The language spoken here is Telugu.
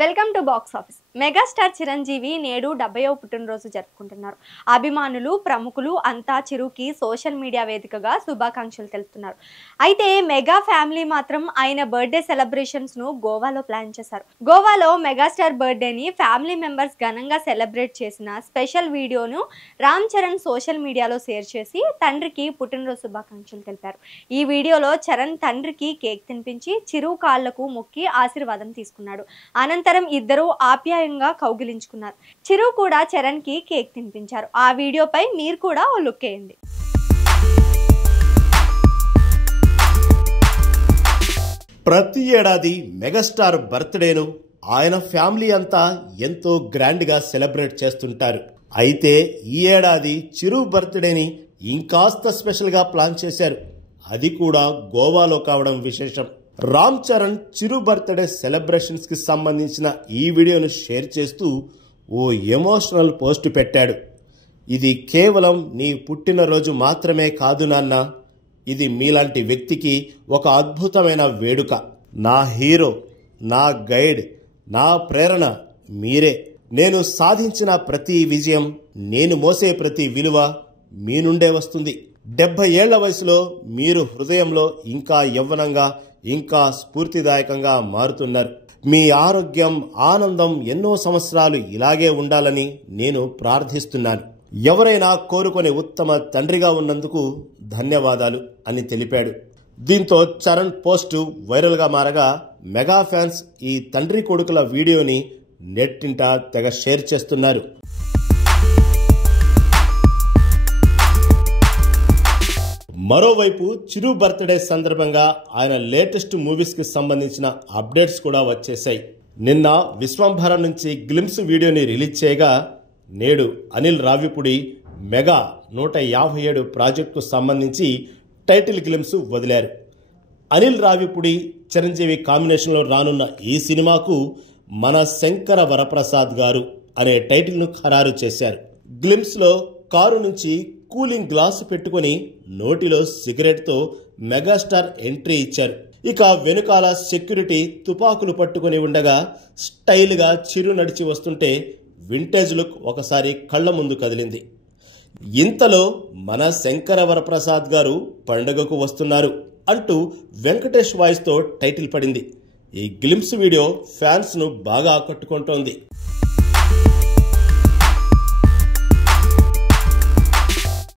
Welcome to box office. Megastar Chiranjeevi నేడు 70వ పుట్టినరోజు జరుపుకుంటున్నారు. అభిమానులు, ప్రముఖులు అంతా చిరుకి సోషల్ మీడియా వేదికగా శుభాకాంక్షలు తెలుపుతున్నారు. అయితే మెగా ఫ్యామిలీ మాత్రం ఆయన బర్త్డే సెలబ్రేషన్స్ ను గోవాలో ప్లాన్ చేశారు. గోవాలో మెగాస్టార్ బర్త్డేని ఫ్యామిలీ మెంబర్స్ ఘనంగా సెలబ్రేట్ చేసిన స్పెషల్ వీడియోను రామ్ చరణ్ సోషల్ మీడియాలో షేర్ చేసి తండ్రికి పుట్టినరోజు శుభాకాంక్షలు తెలిపారు. ఈ వీడియోలో చరణ్ తండ్రికి కేక్ తినిపించి చిరు కాళ్లకు మొక్కి ఆశీర్వాదం తీసుకున్నాడు. అనంతరం ఇద్దరు ఆప్యాయంగా కౌగిలించుకున్నారు. చిరు కూడా చరణ్ కి కేక్ తినిపించారు. ఆ వీడియోపై మీరు కూడా ఓ లుక్ వేయండి. ప్రతి ఏడాది మెగాస్టార్ బర్త్డేను ఆయన ఫ్యామిలీ అంతా ఎంతో గ్రాండ్ గా సెలబ్రేట్ చేస్తుంటారు. అయితే ఈ ఏడాది చిరు బర్త్డేని ఇంకాస్త స్పెషల్ గా ప్లాన్ చేశారు. అది కూడా గోవాలో కావడం విశేషం. రామ్ చరణ్ చిరు బర్త్డే సెలబ్రేషన్స్ కి సంబంధించిన ఈ వీడియోను షేర్ చేస్తూ ఓ ఎమోషనల్ పోస్ట్ పెట్టాడు. ఇది కేవలం నీ పుట్టినరోజు మాత్రమే కాదు నాన్న, ఇది మీలాంటి వ్యక్తికి ఒక అద్భుతమైన వేడుక. నా హీరో, నా గైడ్, నా ప్రేరణ మీరే. నేను సాధించిన ప్రతి విజయం, నేను మోసే ప్రతి విలువ మీ నుండే వస్తుంది. 70 ఏళ్ల వయసులో మీరు హృదయంలో ఇంకా యవ్వనంగా, ఇంకా స్ఫూర్తిదాయకంగా మారుతున్నారు. మీ ఆరోగ్యం, ఆనందం ఎన్నో సంవత్సరాలు ఇలాగే ఉండాలని నేను ప్రార్థిస్తున్నాను. ఎవరైనా కోరుకునే ఉత్తమ తండ్రిగా ఉన్నందుకు ధన్యవాదాలు అని తెలిపాడు. దీంతో చరణ్ పోస్టు వైరల్ గా మారగా మెగా ఫ్యాన్స్ ఈ తండ్రి కొడుకుల వీడియోని నెట్టింట తెగ షేర్ చేస్తున్నారు. మరోవైపు చిరు బర్త్డే సందర్భంగా ఆయన లేటెస్ట్ మూవీస్ కి సంబంధించిన అప్డేట్స్ కూడా వచ్చేసాయి. నిన్న విశ్వంభర నుంచి గ్లిమ్స్ వీడియోని రిలీజ్ చేయగా నేడు అనిల్ రావిపూడి మెగా 157 ప్రాజెక్టుకు సంబంధించి టైటిల్ గ్లిమ్స్ వదిలారు. అనిల్ రావిపూడి చిరంజీవి కాంబినేషన్లో రానున్న ఈ సినిమాకు మన శంకర వరప్రసాద్ గారు అనే టైటిల్ను ఖరారు చేశారు. గ్లిమ్స్లో కారు నుంచి కూలింగ్ గ్లాసు పెట్టుకుని నోటిలో సిగరెట్తో మెగాస్టార్ ఎంట్రీ ఇచ్చారు. ఇక వెనుకాల సెక్యూరిటీ తుపాకులు పట్టుకుని ఉండగా స్టైల్గా చిరు నడిచి వస్తుంటే వింటేజ్ లుక్ ఒకసారి కళ్ల ముందు కదిలింది. ఇంతలో మన శంకర వరప్రసాద్ గారు పండుగకు వస్తున్నారు అంటూ వెంకటేష్ వాయిస్తో టైటిల్ పడింది. ఈ గ్లిమ్స్ వీడియో ఫ్యాన్స్ ను బాగా ఆకట్టుకుంటోంది.